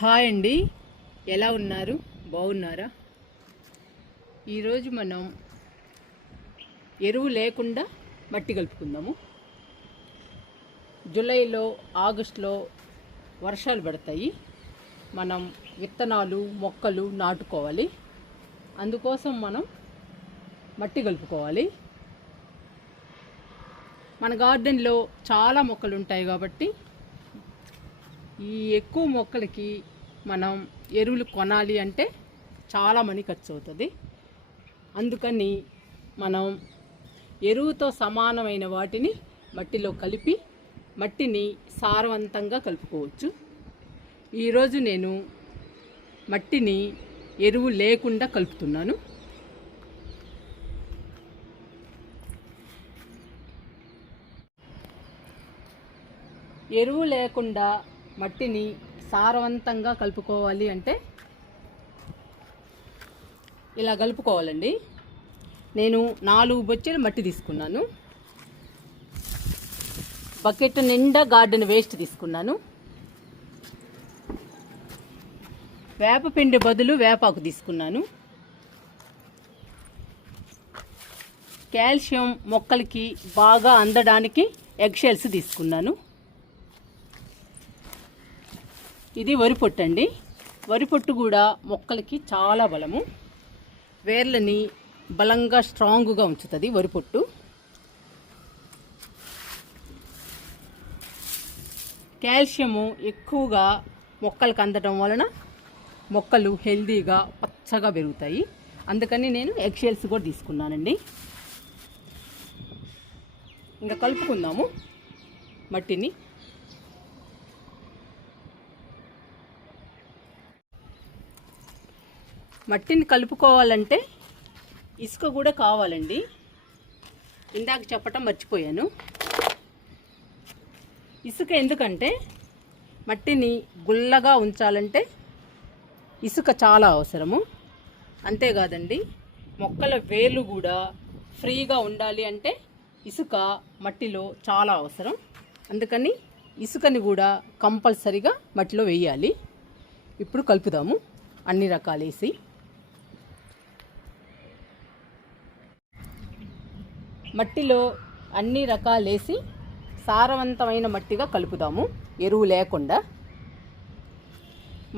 Hi అండి, ఎలా ఉన్నారు? బాగున్నారా? ఈరోజు మనం ఎరువు లేకుండా మట్టి కలుపుకుందాము. జూలైలో ఆగస్టులో వర్షాలు పడతాయి. మనం విత్తనాలు మొక్కలు నాటుకోవాలి. అందుకోసం మనం మట్టి కలుపుకోవాలి. మన గార్డెన్లో చాలా మొక్కలు ఉంటాయి కాబట్టి ఈ ఎక్కువ మొక్కలకి మనం ఎరువులు కొనాలి అంటే చాలా మనీ ఖర్చు అవుతుంది. అందుకని మనం ఎరువుతో సమానమైన వాటిని మట్టిలో కలిపి మట్టిని సారవంతంగా కలుపుకోవచ్చు. ఈరోజు నేను మట్టిని ఎరువు లేకుండా కలుపుతున్నాను. ఎరువు లేకుండా మట్టిని సారవంతంగా కలుపుకోవాలి అంటే ఇలా కలుపుకోవాలండి. నేను 4 బొచ్చెలు మట్టి తీసుకున్నాను. బకెట్ నిండా గార్డెన్ వేస్ట్ తీసుకున్నాను. వేపపిండి బదులు వేపాకు తీసుకున్నాను. కాల్షియం మొక్కలకి బాగా అందడానికి ఎగ్ షెల్స్ తీసుకున్నాను. ఇది వరి పొట్టు అండి. వరి పొట్టు కూడా మొక్కలకి చాలా బలము. వేర్లని బలంగా స్ట్రాంగ్గా ఉంచుతుంది వరి పొట్టు. కాల్షియము ఎక్కువగా మొక్కలకు అందడం వలన మొక్కలు హెల్దీగా పచ్చగా పెరుగుతాయి. అందుకని నేను ఎగ్ షెల్స్ కూడా తీసుకున్నానండి. ఇంకా కలుపుకుందాము మట్టిని. మట్టిని కలుపుకోవాలంటే ఇసుక కూడా కావాలండి. ఇందాక చెప్పటం మర్చిపోయాను. ఇసుక ఎందుకంటే మట్టిని గుల్లగా ఉంచాలంటే ఇసుక చాలా అవసరము. అంతేకాదండి, మొక్కల వేర్లు కూడా ఫ్రీగా ఉండాలి అంటే ఇసుక మట్టిలో చాలా అవసరం. అందుకని ఇసుకని కూడా కంపల్సరిగా మట్టిలో వేయాలి. ఇప్పుడు కలుపుదాము అన్ని రకాలు వేసి. మట్టిలో అన్ని రకాలు వేసి సారవంతమైన మట్టిగా కలుపుదాము. ఎరువు లేకుండా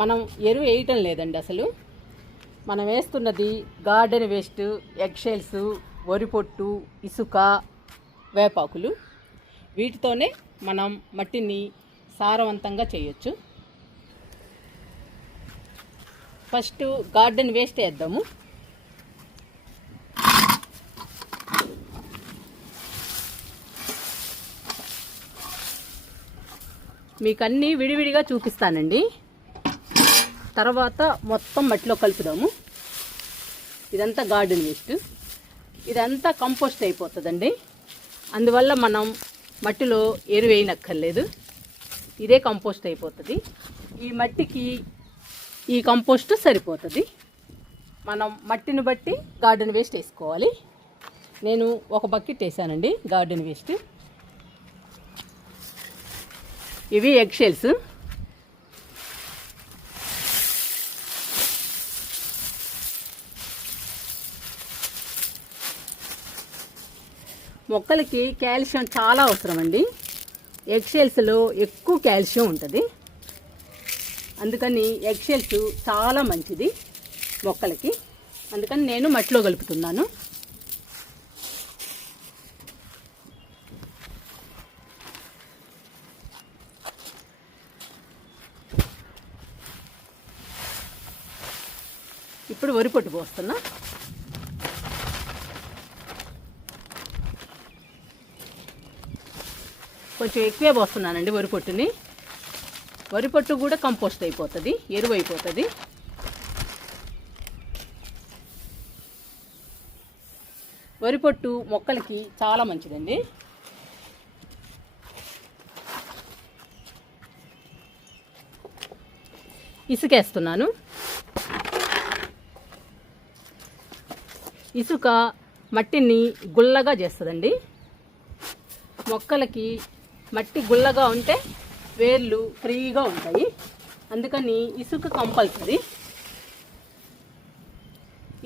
మనం ఎరువు వేయటం లేదండి. అసలు మనం వేస్తున్నది గార్డెన్ వేస్ట్, ఎగ్ షెల్స్, వరి పొట్టు, ఇసుక, వేపాకులు. వీటితోనే మనం మట్టిని సారవంతంగా చేయొచ్చు. ఫస్ట్ గార్డెన్ వేస్ట్ వేద్దాము. మీకు అన్నీ విడివిడిగా చూపిస్తానండి. తర్వాత మొత్తం మట్టిలో కలుపుదాము. ఇదంతా గార్డెన్ వేస్ట్, ఇదంతా కంపోస్ట్ అయిపోతుందండి. అందువల్ల మనం మట్టిలో ఎరువు వేయనక్కర్లేదు, ఇదే కంపోస్ట్ అయిపోతుంది. ఈ మట్టికి ఈ కంపోస్ట్ సరిపోతుంది. మనం మట్టిని బట్టి గార్డెన్ వేస్ట్ వేసుకోవాలి. నేను ఒక బకెట్ వేసానండి గార్డెన్ వేస్ట్. ఇవి ఎగ్ షెల్స్. మొక్కలకి కాల్షియం చాలా అవసరం అండి. ఎగ్ షెల్స్లో ఎక్కువ కాల్షియం ఉంటుంది. అందుకని ఎగ్ షెల్స్ చాలా మంచిది మొక్కలకి. అందుకని నేను మట్టిలో కలుపుతున్నాను. ఇప్పుడు వరి పొట్టు పోస్తున్నా. కొంచెం ఎక్కువే పోస్తున్నానండి వరి పొట్టుని. వరి పొట్టు కూడా కంపోస్ట్ అయిపోతుంది, ఎరువు అయిపోతుంది. వరి పొట్టు మొక్కలకి చాలా మంచిదండి. ఇసుకేస్తున్నాను. ఇసుక మట్టిని గుల్లగా చేస్తుందండి. మొక్కలకి మట్టి గుల్లగా ఉంటే వేర్లు ఫ్రీగా ఉంటాయి. అందుకని ఇసుక కంపల్సరీ.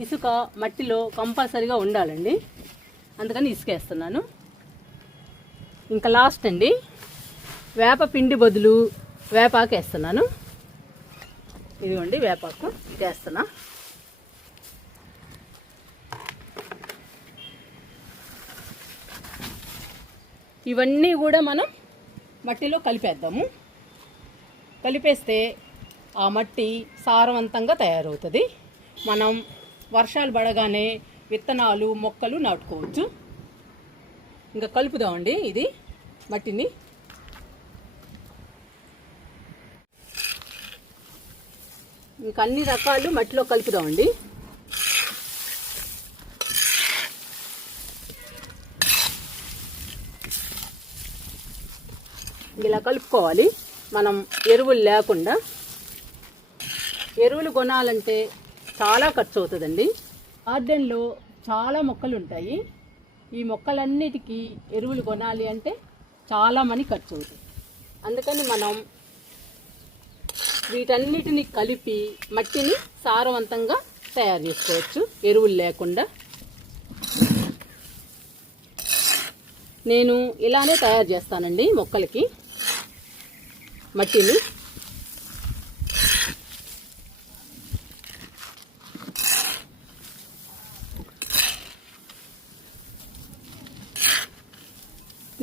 ఇసుక మట్టిలో కంపల్సరీగా ఉండాలండి, అందుకని ఇసుక వేస్తున్నాను. ఇంకా లాస్ట్ అండి, వేప పిండి బదులు వేపాకు వేస్తున్నాను. ఇదిగోండి వేపాకు వేస్తున్నా. ఇవన్నీ కూడా మనం మట్టిలో కలిపేద్దాము. కలిపేస్తే ఆ మట్టి సారవంతంగా తయారవుతుంది. మనం వర్షాలు పడగానే విత్తనాలు మొక్కలు నాటుకోవచ్చు. ఇంకా కలుపుదామండి ఇది మట్టిని. ఇంకా అన్ని రకాలు మట్టిలో కలుపుదామండి. ఇలా కలుపుకోవాలి. మనం ఎరువులు లేకుండా. ఎరువులు కొనాలంటే చాలా ఖర్చు అవుతుందండి. గార్డెన్లో చాలా మొక్కలు ఉంటాయి. ఈ మొక్కలన్నిటికీ ఎరువులు కొనాలి అంటే చాలా మనీ ఖర్చు అవుతుంది. అందుకని మనం వీటన్నిటిని కలిపి మట్టిని సారవంతంగా తయారు చేసుకోవచ్చు ఎరువులు లేకుండా. నేను ఇలానే తయారు చేస్తానండి మొక్కలకి మట్టిని.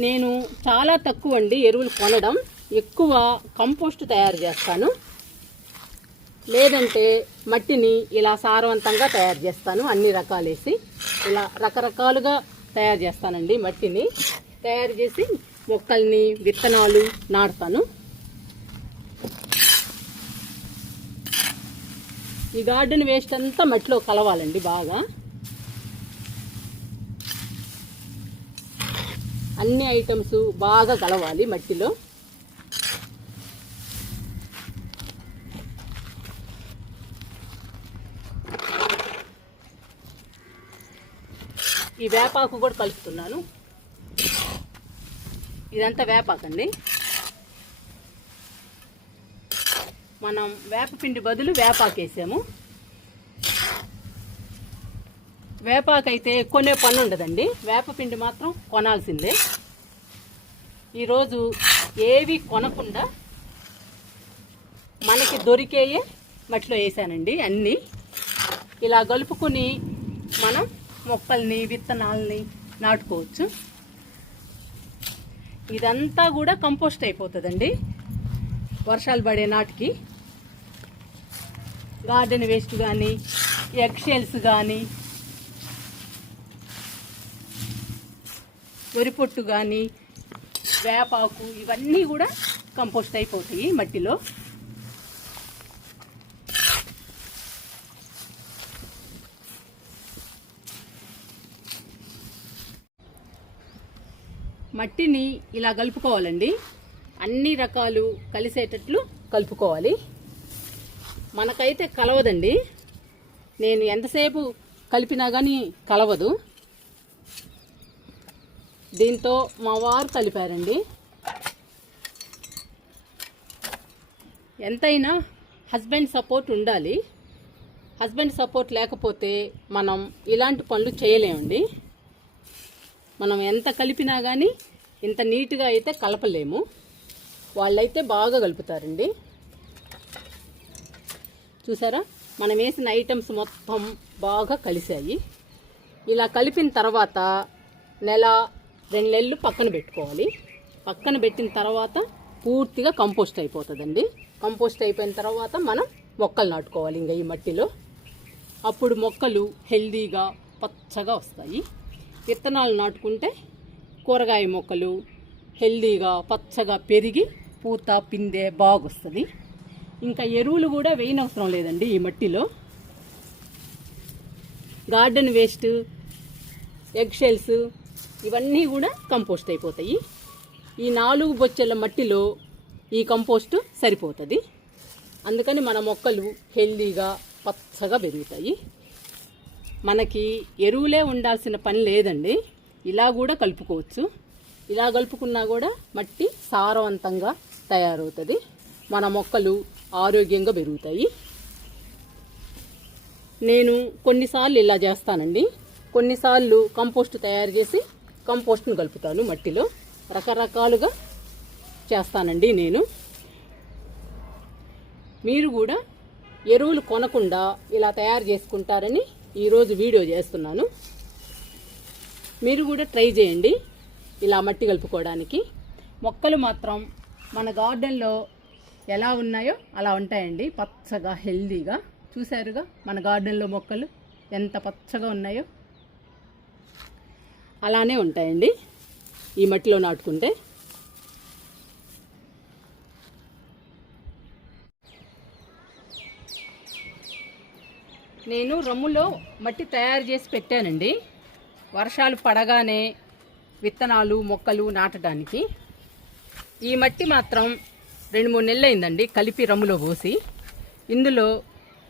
నేను చాలా తక్కువ అండి ఎరువులు కొనడం, ఎక్కువ కంపోస్ట్ తయారు చేస్తాను. లేదంటే మట్టిని ఇలా సారవంతంగా తయారు చేస్తాను. అన్ని రకాలు వేసి ఇలా రకరకాలుగా తయారు చేస్తానండి. మట్టిని తయారు చేసి మొక్కల్ని విత్తనాలు నాటుతాను. ఈ గార్డెన్ వేస్ట్ అంతా మట్టిలో కలవాలండి బాగా. అన్ని ఐటమ్స్ బాగా కలవాలి మట్టిలో. ఈ వేపాకు కూడా కలుపుతున్నాను. ఇదంతా వేపాకండి. మనం వేపపిండి బదులు వేపాకు వేసాము. వేపాకైతే కొనే పని ఉండదండి, వేపపిండి మాత్రం కొనాల్సిందే. ఈరోజు ఏవి కొనకుండా మనకి దొరికేయే మట్టిలో వేసానండి అన్నీ. ఇలా కలుపుకొని మనం మొక్కల్ని విత్తనాలని నాటుకోవచ్చు. ఇదంతా కూడా కంపోస్ట్ అయిపోతుందండి వర్షాలు పడే నాటికి. గార్డెన్ వేస్ట్ కానీ, ఎగ్ షెల్స్ కానీ, వరిపొట్టు కానీ, వేపాకు, ఇవన్నీ కూడా కంపోస్ట్ అయిపోతాయి మట్టిలో. మట్టిని ఇలా కలుపుకోవాలండి. అన్ని రకాలు కలిసేటట్లు కలుపుకోవాలి. మనకైతే కలవదండి, నేను ఎంతసేపు కలిపినా కానీ కలవదు. దీంతో మా వారు కలిపారండి. ఎంతైనా హస్బెండ్ సపోర్ట్ ఉండాలి. హస్బెండ్ సపోర్ట్ లేకపోతే మనం ఇలాంటి పనులు చేయలేమండి. మనం ఎంత కలిపినా కానీ ఇంత నీట్గా అయితే కలపలేము. వాళ్ళైతే బాగా కలుపుతారండి. చూసారా, మనం వేసిన ఐటమ్స్ మొత్తం బాగా కలిసాయి. ఇలా కలిపిన తర్వాత నెల 2 నెలలు పక్కన పెట్టుకోవాలి. పక్కన పెట్టిన తర్వాత పూర్తిగా కంపోస్ట్ అయిపోతుందండి. కంపోస్ట్ అయిపోయిన తర్వాత మనం మొక్కలు నాటుకోవాలి ఇంకా ఈ మట్టిలో. అప్పుడు మొక్కలు హెల్దీగా పచ్చగా వస్తాయి. విత్తనాలు నాటుకుంటే కూరగాయ మొక్కలు హెల్దీగా పచ్చగా పెరిగి పూత పిందె బాగొస్తుంది. ఇంకా ఎరువులు కూడా వేయనవసరం లేదండి ఈ మట్టిలో. గార్డెన్ వేస్ట్, ఎగ్ షెల్స్ ఇవన్నీ కూడా కంపోస్ట్ అయిపోతాయి. ఈ 4 బొచ్చెల మట్టిలో ఈ కంపోస్ట్ సరిపోతుంది. అందుకని మన మొక్కలు హెల్దీగా పచ్చగా పెరుగుతాయి. మనకి ఎరువులే ఉండాల్సిన పని లేదండి, ఇలా కూడా కలుపుకోవచ్చు. ఇలా కలుపుకున్నా కూడా మట్టి సారవంతంగా తయారవుతుంది. మన మొక్కలు ఆరోగ్యంగా పెరుగుతాయి. నేను కొన్నిసార్లు ఇలా చేస్తానండి, కొన్నిసార్లు కంపోస్ట్ తయారు చేసి కంపోస్ట్ను కలుపుతాను మట్టిలో. రకరకాలుగా చేస్తానండి నేను. మీరు కూడా ఎరువులు కొనకుండా ఇలా తయారు చేసుకుంటారని ఈరోజు వీడియో చేస్తున్నాను. మీరు కూడా ట్రై చేయండి ఇలా మట్టి కలుపుకోవడానికి. మొక్కలు మాత్రం మన గార్డెన్లో ఎలా ఉన్నాయో అలా ఉంటాయండి, పచ్చగా హెల్దీగా. చూశారుగా మన గార్డెన్లో మొక్కలు ఎంత పచ్చగా ఉన్నాయో, అలానే ఉంటాయండి ఈ మట్టిలో నాటుకుంటే. నేను రమ్ములో మట్టి తయారు చేసి పెట్టానండి, వర్షాలు పడగానే విత్తనాలు మొక్కలు నాటడానికి. ఈ మట్టి మాత్రం 2-3 నెలలు అయిందండి కలిపి రమ్ములో పోసి. ఇందులో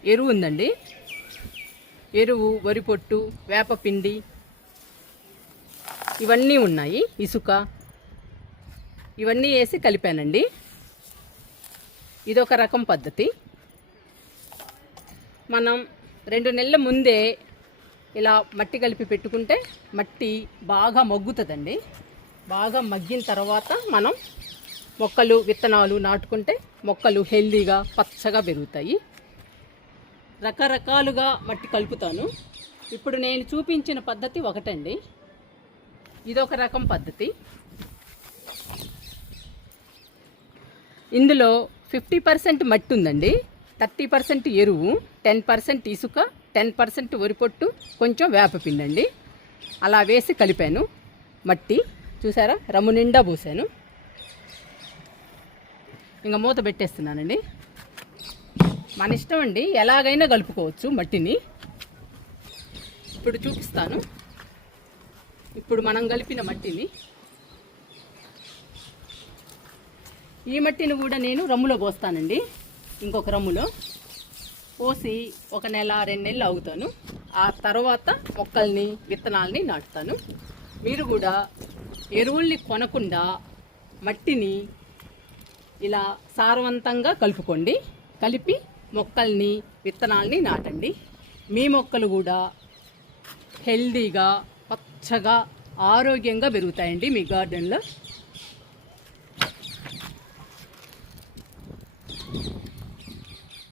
ఎరువు ఉందండి, ఎరువు, వరి పొట్టు, వేపపిండి ఇవన్నీ ఉన్నాయి, ఇసుక ఇవన్నీ వేసి కలిపానండి. ఇదొక రకం పద్ధతి. మనం 2 నెలల ముందే ఇలా మట్టి కలిపి పెట్టుకుంటే మట్టి బాగా మగ్గుతుందండి. బాగా మగ్గిన తర్వాత మనం మొక్కలు విత్తనాలు నాటుకుంటే మొక్కలు హెల్దీగా పచ్చగా పెరుగుతాయి. రకరకాలుగా మట్టి కలుపుతాను. ఇప్పుడు నేను చూపించిన పద్ధతి ఒకటండి, ఇదొక రకం పద్ధతి. ఇందులో 50% మట్టి ఉందండి, 30% ఎరువు, 10% ఇసుక, 10% వరిపొట్టు, కొంచెం వేపపిండి అండి. అలా వేసి కలిపాను మట్టి. చూసారా, రమ్ము నిండా పోసాను. ఇంకా మూత పెట్టేస్తున్నానండి. మన ఇష్టం అండి, ఎలాగైనా కలుపుకోవచ్చు మట్టిని. ఇప్పుడు చూపిస్తాను. ఇప్పుడు మనం కలిపిన మట్టిని, ఈ మట్టిని కూడా నేను రమ్ములో పోస్తానండి. ఇంకొక రమ్ములో పోసి 1 నెల 2 నెలలు ఆగుతాను. ఆ తర్వాత మొక్కల్ని విత్తనాలని నాటుతాను. మీరు కూడా ఎరువుల్ని కొనకుండా మట్టిని ఇలా సారవంతంగా కలుపుకోండి. కలిపి మొక్కల్ని విత్తనాలని నాటండి. మీ మొక్కలు కూడా హెల్దీగా పచ్చగా ఆరోగ్యంగా పెరుగుతాయండి మీ గార్డెన్లో.